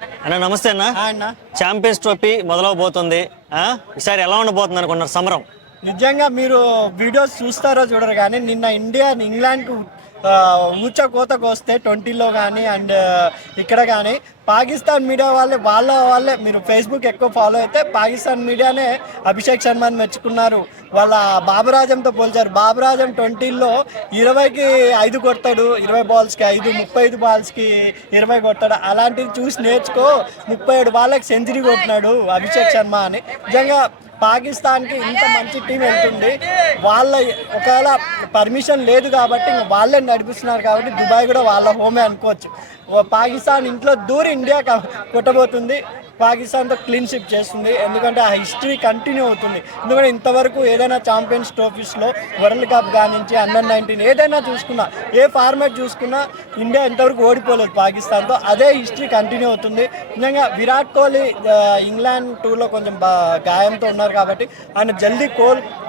అన్న నమస్తే అన్న. అన్న ఛాంపియన్స్ ట్రోఫీ మొదలవబోతుంది. ఈసారి ఎలా ఉండబోతుంది అనుకున్నారు సమరం? నిజంగా మీరు వీడియోస్ చూస్తారో చూడరు కానీ నిన్న ఇండియా ఇంగ్లాండ్కు ఊచ కోతకు వస్తే 20లో కానీ అండ్ ఇక్కడ కానీ పాకిస్తాన్ మీడియా వాళ్ళే మీరు ఫేస్బుక్ ఎక్కువ ఫాలో అయితే పాకిస్తాన్ మీడియానే అభిషేక్ శర్మని మెచ్చుకున్నారు. వాళ్ళ బాబురాజంతో పోల్చారు. బాబురాజం 20లో 20కి 5 కొడతాడు, 20 బాల్స్కి 5, 35 బాల్స్కి 20 కొడతాడు. అలాంటివి చూసి నేర్చుకో, 37 బాళ్ళకి సెంచరీ కొట్టినాడు అభిషేక్ శర్మ అని. నిజంగా పాకిస్తాన్కి ఇంత మంచి టీం వెళ్తుంది. వాళ్ళ ఒకవేళ పర్మిషన్ లేదు కాబట్టి వాళ్ళే నడిపిస్తున్నారు కాబట్టి దుబాయ్ కూడా వాళ్ళ హోమే అనుకోవచ్చు. పాకిస్తాన్ ఇంట్లో దూరి ఇండియా కొట్టబోతుంది. పాకిస్తాన్తో క్లీన్ షిప్ చేస్తుంది. ఎందుకంటే ఆ హిస్టరీ కంటిన్యూ అవుతుంది. ఎందుకంటే ఇంతవరకు ఏదైనా ఛాంపియన్స్ ట్రోఫీస్లో వరల్డ్ కప్ కానించి Under-19 ఏదైనా చూసుకున్నా, ఏ ఫార్మాట్ చూసుకున్నా ఇండియా ఇంతవరకు ఓడిపోలేదు పాకిస్తాన్తో. అదే హిస్టరీ కంటిన్యూ అవుతుంది. నిజంగా విరాట్ కోహ్లీ ఇంగ్లాండ్ టూర్లో కొంచెం గాయంతో ఉన్నారు కాబట్టి ఆయన జల్దీ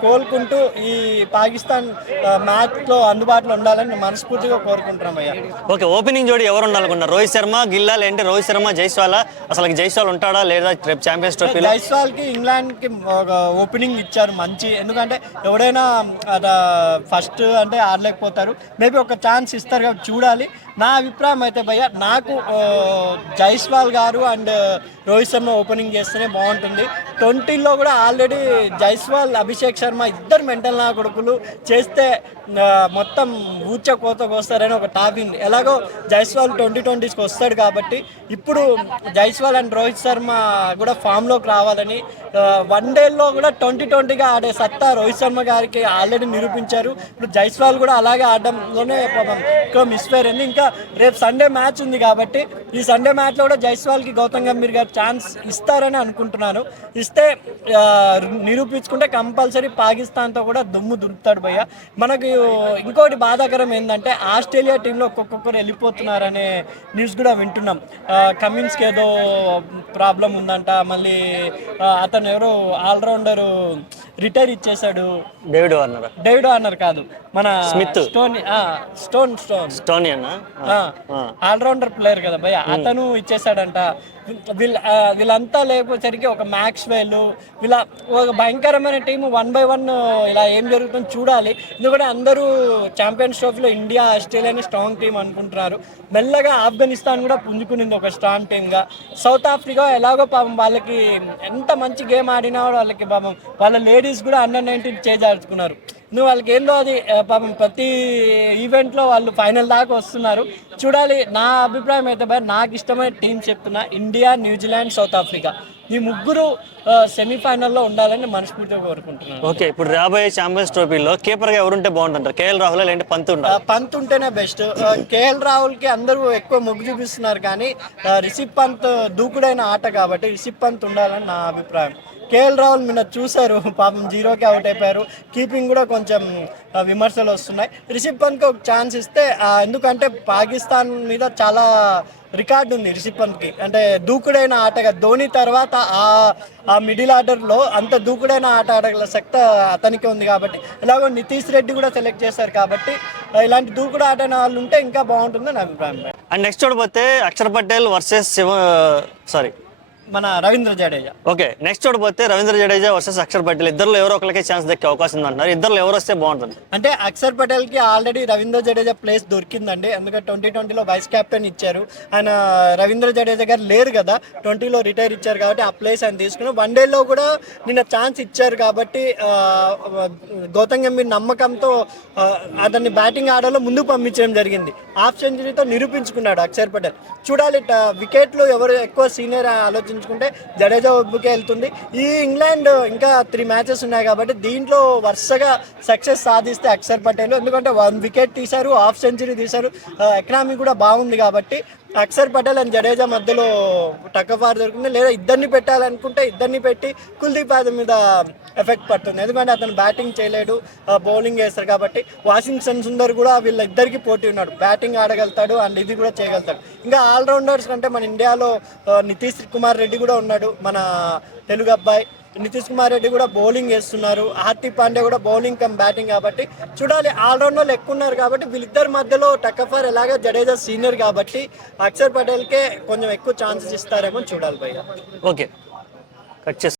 కోలుకుంటూ ఈ పాకిస్తాన్ మ్యాచ్లో అందుబాటులో ఉండాలని మనస్ఫూర్తిగా కోరుకుంటున్నాం అయ్యా. ఓకే, ఓపెనింగ్ జోడి ఎవరు ఉండాలనుకున్నారు? రోహిత్ శర్మ, గిల్లా, లేదంటే రోహిత్ శర్మ, జైస్వాల్? అసలు జైస్వాల్ ఉంటాడా లేదా రేపు ఛాంపియన్స్ ట్రోఫీలో? జైస్వాల్కి ఇంగ్లాండ్కి ఓపెనింగ్ ఇచ్చారు మంచి. ఎందుకంటే ఎవడైనా ఫస్ట్ అంటే ఆడలేకపోతారు, మేబీ ఒక ఛాన్స్ ఇస్తారు కాబట్టి చూడాలి. నా అభిప్రాయం అయితే భయ్య, నాకు జైస్వాల్ గారు అండ్ రోహిత్ శర్మ ఓపెనింగ్ చేస్తేనే బాగుంటుంది. 20లో కూడా ఆల్రెడీ జైస్వాల్, అభిషేక్ శర్మ ఇద్దరు మెంటల్ నా కొడుకులు చేస్తే మొత్తం ఊచ కోతకు వస్తారని ఒక టాపింగ్. ఎలాగో జైస్వాల్ 2020కి వస్తాడు కాబట్టి ఇప్పుడు జైస్వాల్ అండ్ రోహిత్ శర్మ కూడా ఫామ్లోకి రావాలని, వన్డేల్లో కూడా 2020గా ఆడే సత్తా రోహిత్ శర్మ గారికి ఆల్రెడీ నిరూపించారు. ఇప్పుడు జైస్వాల్ కూడా అలాగే ఆడడంలోనే ఎక్కువ మిస్ఫేర్ అయింది. ఇంకా రేపు సండే మ్యాచ్ ఉంది కాబట్టి ఈ సండే మ్యాచ్లో కూడా జైస్వాల్కి గౌతమ్ గంభీర్ గారు ఛాన్స్ ఇస్తారని అనుకుంటున్నాను. ఇస్తే నిరూపించుకుంటే కంపల్సరీ పాకిస్తాన్తో కూడా దుమ్ము దురుకుతాడు భయ్య. మనకు ఇంకోటి బాధాకరం ఏంటంటే ఆస్ట్రేలియా టీంలో ఒక్కొక్కరు వెళ్ళిపోతున్నారనే న్యూస్ కూడా వింటున్నాం. కమిన్స్కి ఏదో ప్రాబ్లం ఉందంట, మళ్ళీ అతను ఎవరో ఆల్రౌండరు రిటైర్ ఇచ్చేసాడు. డేవిడ్ వార్నర్ కాదు, మన స్మిత్, స్టోనీ అన్న ఆల్రౌండర్ ప్లేయర్ కదా భయ్య, అతను ఇచ్చేసాడంట. వీళ్ళంతా లేకపోయేసరికి ఒక మ్యాక్స్వెల్ వీళ్ళ ఒక భయంకరమైన టీము 1 by 1 ఇలా ఏం జరుగుతుందో చూడాలి. ఎందుకంటే అందరూ ఛాంపియన్స్ ట్రోఫీలో ఇండియా, ఆస్ట్రేలియాని స్ట్రాంగ్ టీం అనుకుంటున్నారు. మెల్లగా ఆఫ్ఘనిస్తాన్ కూడా పుంజుకునింది ఒక స్ట్రాంగ్ టీమ్గా. సౌత్ ఆఫ్రికా ఎలాగో పాపం వాళ్ళకి ఎంత మంచి గేమ్ ఆడినా వాళ్ళకి పాపం వాళ్ళ లేడీస్ కూడా Under-19 చేజార్చుకున్నారు. నువ్వు వాళ్ళకి ఏందో అది పాపం ప్రతి ఈవెంట్లో వాళ్ళు ఫైనల్ దాకా వస్తున్నారు. చూడాలి. నా అభిప్రాయం అయితే నాకు ఇష్టమైన టీమ్స్ చెప్తున్నా, ఇండియా, న్యూజిలాండ్, సౌత్ ఆఫ్రికా ఈ ముగ్గురు సెమీఫైనల్లో ఉండాలని మనస్ఫూర్తిగా కోరుకుంటున్నాను. ఓకే, ఇప్పుడు రాబోయే ఛాంపియన్స్ ట్రోఫీలో కీపర్గా ఎవరుంటే బాగుంటుంటారు? కేఎల్ రాహుల్ లేదంటే పంత్ ఉంటేనే బెస్ట్. కేఎల్ రాహుల్కి అందరూ ఎక్కువ మొగ్గు చూపిస్తున్నారు కానీ రిషబ్ పంత్ దూకుడైన ఆట కాబట్టి రిషబ్ పంత్ ఉండాలని నా అభిప్రాయం. కేఎల్ రాహుల్ నిన్న చూశారు, పాపం 0కి అవుట్ అయిపోయారు. కీపింగ్ కూడా కొంచెం విమర్శలు వస్తున్నాయి. రిషబ్ పంత్కి ఒక ఛాన్స్ ఇస్తే, ఎందుకంటే పాకిస్తాన్ మీద చాలా రికార్డు ఉంది రిషబ్ పంత్కి. అంటే దూకుడైన ఆటగా ధోని తర్వాత ఆ మిడిల్ ఆర్డర్లో అంత దూకుడైన ఆట ఆడగల శక్తి అతనికి ఉంది కాబట్టి, ఎలాగో నితీష్ రెడ్డి కూడా సెలెక్ట్ చేశారు కాబట్టి ఇలాంటి దూకుడు ఆట వాళ్ళు ఉంటే ఇంకా బాగుంటుందని నా అభిప్రాయం. అండ్ నెక్స్ట్ చూడబోతే అక్షర్ పటేల్ వర్సెస్ మన రవీంద్ర జడేజా. ఓకే, నెక్స్ట్ చూడబోతే రవీంద్ర జడేజా వర్సెస్ అక్షర్ పటేల్. ఇద్దరు ఎవరో ఒకరికే ఛాన్స్ దక్కే అవకాశం ఉందంటున్నారు. ఇద్దరు ఎవరు వస్తే బాగుంటుంది? అంటే అక్షర్ పటేల్కి ఆల్రెడీ రవీంద్ర జడేజా ప్లేస్ దొరికిందండి. ఎందుకంటే 2020లో వైస్ కెప్టెన్ ఇచ్చారు ఆయన. రవీంద్ర జడేజా గారు లేరు కదా, 20లో రిటైర్ ఇచ్చారు కాబట్టి ఆ ప్లేస్ ఆయన తీసుకున్నారు. వన్డేలో కూడా నిన్న ఛాన్స్ ఇచ్చారు కాబట్టి గౌతమ్ గంభీర్ నమ్మకంతో అతన్ని బ్యాటింగ్ ఆర్డర్లో ముందుకు పంపించడం జరిగింది. హాఫ్ సెంచరీతో నిరూపించుకున్నాడు అక్షర్ పటేల్. చూడాలి వికెట్లు ఎవరు ఎక్కువ సీనియర్ ఆలోచించుకుంటే జడేజా ఒప్పుకే వెళ్తుంది. ఈ ఇంగ్లాండ్ ఇంకా 3 మ్యాచెస్ ఉన్నాయి కాబట్టి దీంట్లో వరుసగా సక్సెస్ సాధిస్తే అక్షర్ పటేల్, ఎందుకంటే 1 వికెట్ తీశారు, హాఫ్ సెంచరీ తీశారు, ఎకనామీ కూడా బాగుంది కాబట్టి అక్షర్ పటేల్ అండ్ జడేజా మధ్యలో టక్కఫార్ దొరుకుతుంది. లేదా ఇద్దరిని పెట్టాలనుకుంటే ఇద్దరిని పెట్టి కుల్దీప్ యాదవ్ మీద ఎఫెక్ట్ పడుతుంది. ఎందుకంటే అతను బ్యాటింగ్ చేయలేడు, బౌలింగ్ చేస్తారు కాబట్టి. వాషింగ్టన్ సుందర్ కూడా వీళ్ళిద్దరికి పోటీ ఉన్నాడు, బ్యాటింగ్ ఆడగలుగుతాడు అండ్ ఇది కూడా చేయగలుగుతాడు. ఇంకా ఆల్రౌండర్స్ కంటే మన ఇండియాలో నితీష్ కుమార్ రెడ్డి కూడా ఉన్నాడు, మన తెలుగు అబ్బాయి. నితీష్ కుమార్ రెడ్డి కూడా బౌలింగ్ వేస్తున్నారు, హార్దిక్ పాండ్యా కూడా బౌలింగ్ కమ్ బ్యాటింగ్ కాబట్టి చూడాలి. ఆల్రౌండర్లు ఎక్కువ ఉన్నారు కాబట్టి వీళ్ళిద్దరి మధ్యలో టక్కఫర్ ఎలాగా జడేజా సీనియర్ కాబట్టి అక్షర్ పటేల్కే కొంచెం ఎక్కువ ఛాన్సెస్ ఇస్తారేమో చూడాలి భయ్య. ఓకే, కట్ చేసి